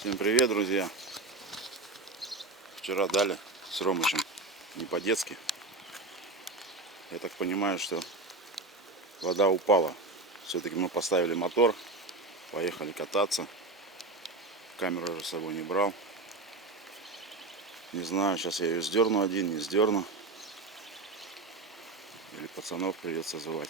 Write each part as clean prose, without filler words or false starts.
Всем привет, друзья! Вчера дали с Ромычем не по-детски. Я так понимаю, что вода упала. Все-таки мы поставили мотор, поехали кататься. Камеру я с собой не брал. Не знаю, сейчас я ее сдерну один, не сдерну. Или пацанов придется звать.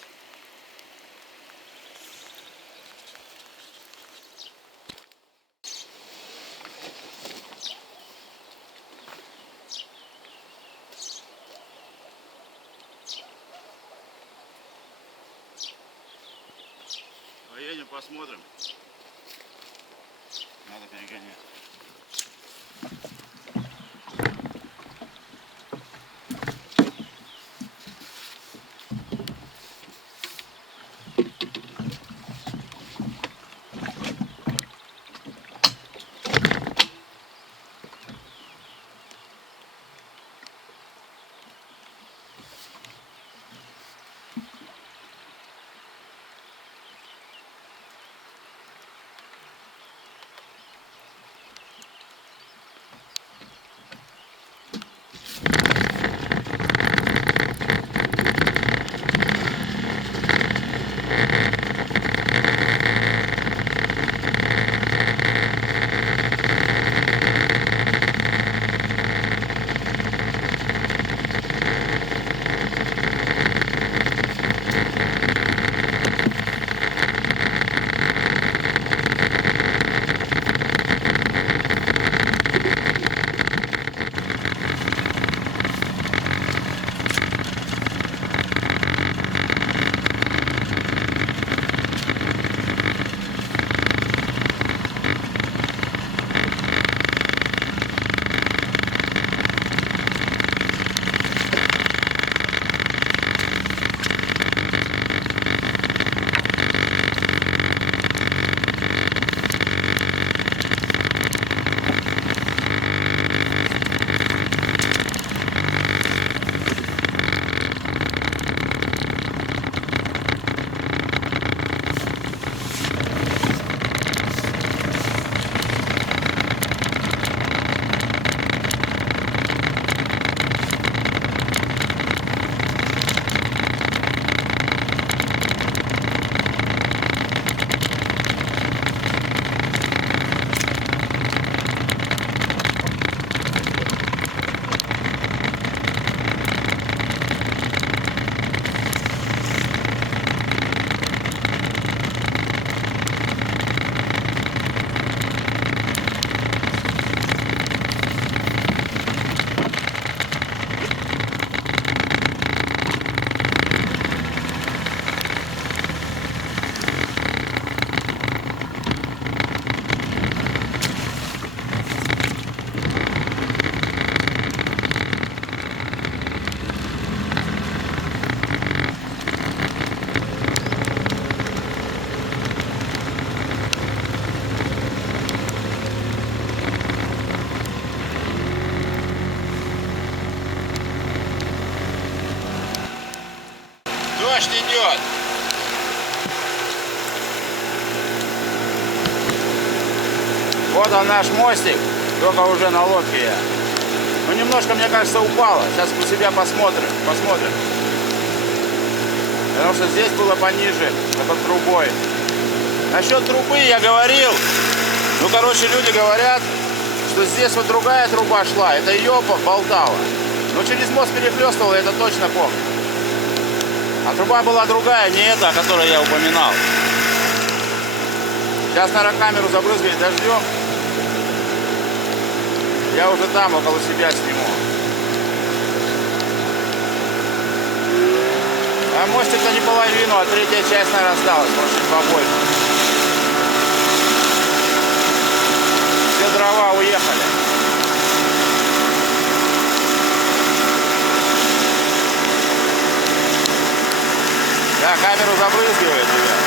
Поедем, посмотрим. Надо перегонять. Дождь идет. Вот он наш мостик, только уже на лодке я. Ну немножко, мне кажется, упало. Сейчас у себя посмотрим. Потому что здесь было пониже, под трубой. Насчет трубы я говорил. Ну, короче, люди говорят, что здесь вот другая труба шла. Это ее болтала. Но через мост перехлестывала, это точно помню. А труба была другая, не эта, о которой я упоминал. Сейчас, наверное, камеру забрызгать дождем. Я уже там, около себя сниму. А мостик-то не половину, а третья часть, наверное, осталась. Может, чуть побольше. Все дрова уехали. Да, камеру забрызгивает, ребят.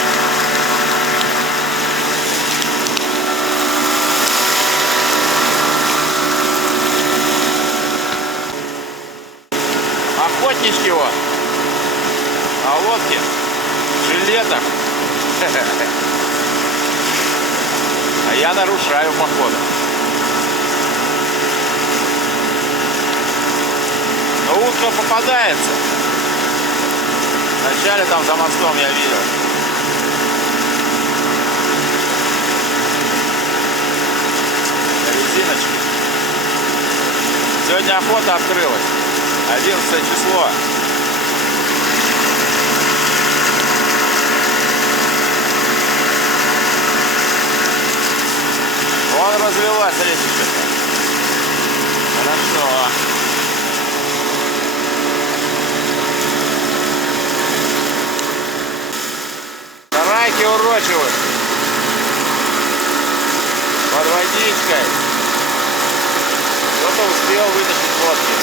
Охотнички вот. На лодке. В жилетах. А я нарушаю походу. Но утка попадается. Вначале там за мостом я видел. Резиночки. Сегодня охота открылась. 11 число. Вон развелась речечка. Хорошо. Тарайки урочивают. Под водичкой. Кто-то успел вытащить лодки.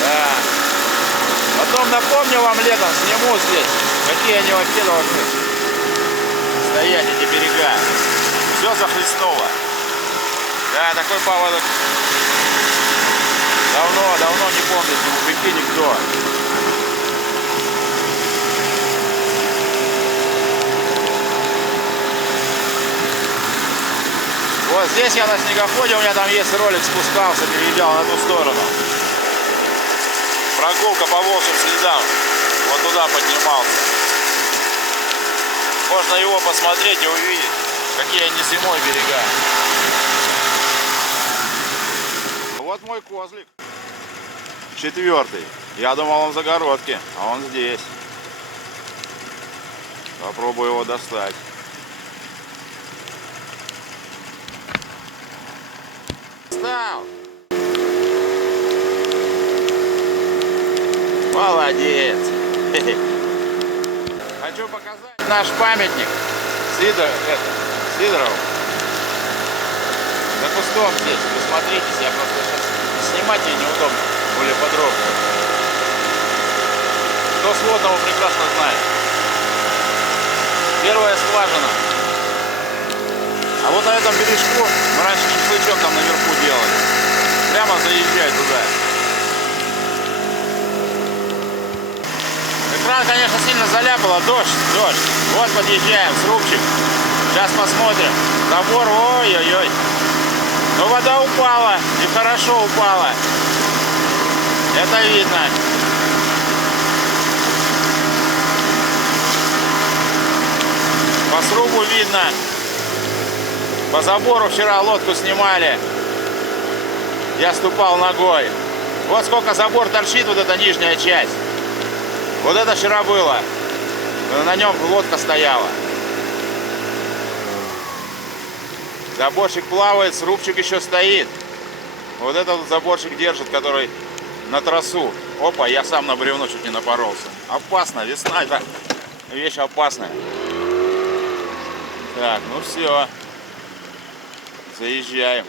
Да. Потом напомню вам летом, сниму здесь, какие они вообще должны стоять, эти берега. Все захлестнуло. Да, такой паводок давно не помнит, не мужики, никто. Вот здесь я на снегоходе, у меня там есть ролик, спускался, переезжал на ту сторону. Прогулка по волчьим следам. Вот туда поднимался. Можно его посмотреть и увидеть, какие они зимой берега. Вот мой козлик. 4-й. Я думал, он в загородке, а он здесь. Попробую его достать. Стал. Молодец. Хочу показать наш памятник Сидорову. За кустом здесь. Вы смотритесь, я просто сейчас снимать ей неудобно, более подробно. Кто с Лотного прекрасно знает. Первая скважина. А вот на этом бережку мы раньше шашлычок там наверху делали. Прямо заезжай туда. Экран, конечно, сильно заляпало. Дождь. Вот подъезжаем, срубчик. Сейчас посмотрим. Забор, ой-ой-ой. Но вода упала. И хорошо упала. Это видно. По срубу видно. По забору вчера лодку снимали. Я ступал ногой. Вот сколько забор торчит, вот эта нижняя часть. Вот это вчера было. На нем лодка стояла. Заборчик плавает, срубчик еще стоит. Вот этот заборчик держит, который на трассу. Опа, я сам на бревно чуть не напоролся. Опасно, весна, это вещь опасная. Так, ну все. Заезжаем.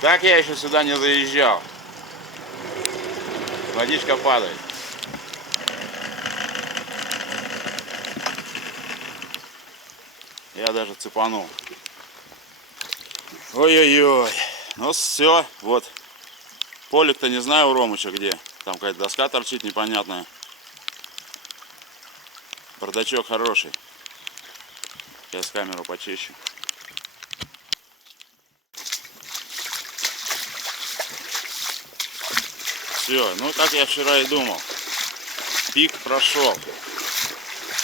Так я еще сюда не заезжал. Водичка падает. Я даже цепанул. Ой-ой-ой. Ну все, вот. Полик-то не знаю у Ромыча где. Там какая-то доска торчит непонятная. Бардачок хороший. Сейчас камеру почищу. Все, ну как я вчера и думал. Пик прошел.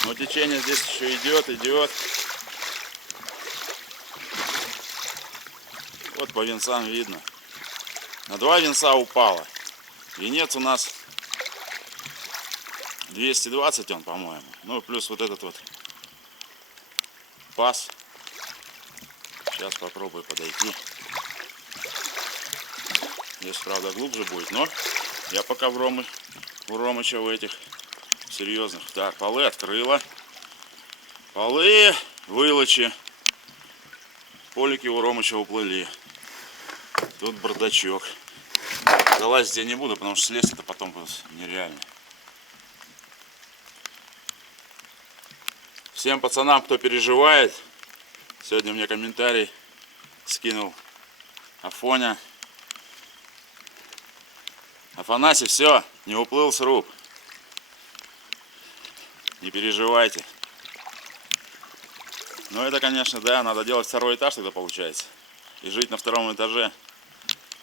Но течение здесь еще идет. Вот по венцам видно. На 2 венца упало. Венец у нас 220 он, по-моему. Ну плюс вот этот вот паз. Сейчас попробую подойти. Здесь, правда, глубже будет, но я пока у Ромыча в этих серьезных. Так, полы открыла. Полы вылочи. Полики у Ромыча уплыли. Тут бардачок. Залазить я не буду, потому что слезть это потом будет нереально. Всем пацанам, кто переживает, сегодня мне комментарий скинул Афоня. Афанасий, все, не уплыл сруб. Не переживайте. Ну это, конечно, да, надо делать второй этаж тогда получается. И жить на втором этаже.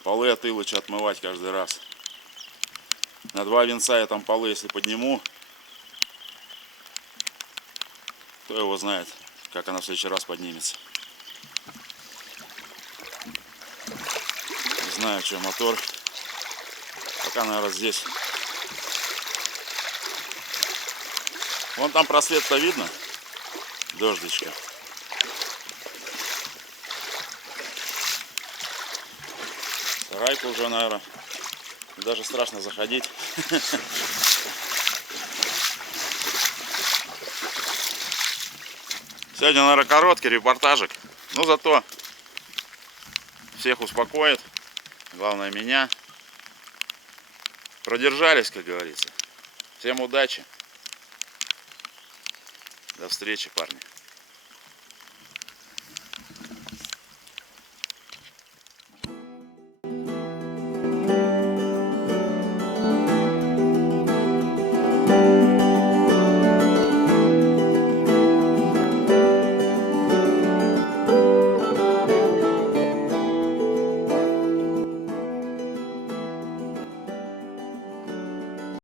Полы от Илыча отмывать каждый раз. На 2 венца я там полы, если подниму, кто его знает, как она в следующий раз поднимется. Не знаю, что мотор. Пока, наверное, здесь. Вон там просвет-то видно. Дождичка. Сарайка уже, наверное. Даже страшно заходить. Сегодня, наверное, короткий репортажик. Но зато всех успокоит. Главное, меня. Продержались, как говорится. Всем удачи. До встречи, парни.